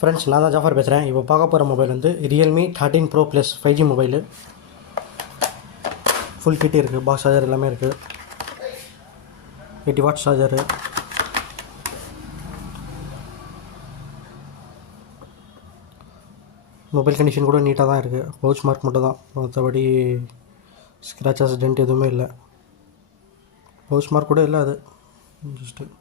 Friends, நான் தான் ஜாஃபர் பேசுகிறேன். இப்போ பார்க்க போகிற மொபைல் வந்து Realme 13 pro plus 5G mobile. Full kit இருக்குது, பாக்ஸ் சார்ஜர் எல்லாமே இருக்குது. 80 வாட்ஸ் சார்ஜரு. மொபைல் கண்டிஷன் கூட நீட்டாக தான் இருக்குது. பவுச் மார்க் மட்டும் தான், மற்றபடி ஸ்க்ராச்சஸ் டென்ட் எதுவுமே இல்லை. பவுச் மார்க் கூட இல்லை, அது just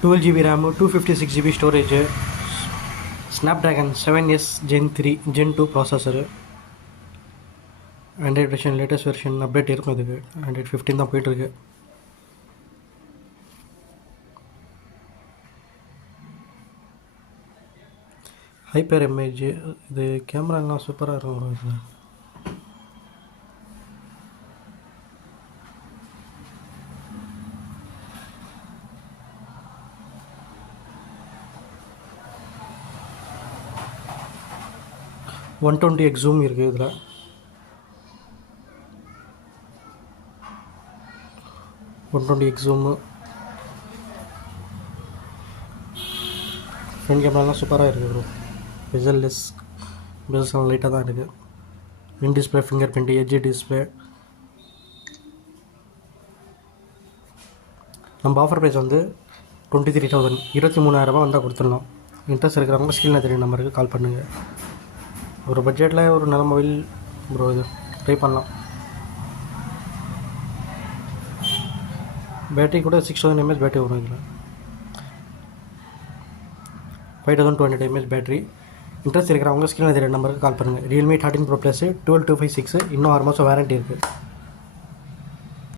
12GB RAM, 256GB storage, Snapdragon 7S Gen 3 Gen 2 processor. Android version latest version update இருக்கும். இதுக்கு ஆண்ட்ராய்ட் 15 தான் போயிட்டுருக்கு. ஹைப்பர் இமேஜ், இது கேமராலாம் சூப்பராக இருக்கும். இதில் 120x ஜூம் இருக்குது. இதில் 120x ஜூமு. ஃப்ரண்ட் கேமராலாம் சூப்பராக இருக்குது ப்ரோ. பெசல்லெஸ், பெசல் லைட்டாக தான் இருக்குது. In display finger print, edge display. நம்ம ஆஃபர் ப்ரைஸ் வந்து 23,000, 23,000 வந்தால் கொடுத்துடலாம். இன்ட்ரெஸ்ட் இருக்கிறவங்க ஸ்க்ரீனில் தெரியும் நம்பருக்கு கால் பண்ணுங்கள். ஒரு பட்ஜெட்டில் ஒரு நல்ல மொபைல் ப்ரோ, இது ட்ரை பண்ணலாம். பேட்டரி கூட 6000 mAh பேட்டரி வரும். இதில் 5200 mAh பேட்டரி. இன்ட்ரெஸ்ட் இருக்கிறவங்க ஸ்க்ரீனில் தெரியும் நம்பருக்கு கால் பண்ணுங்கள். ரியல்மி 13 ப்ரோ ப்ளஸ் 12256, இன்னும் 6 மாதம் வாரண்ட்டி இருக்குது.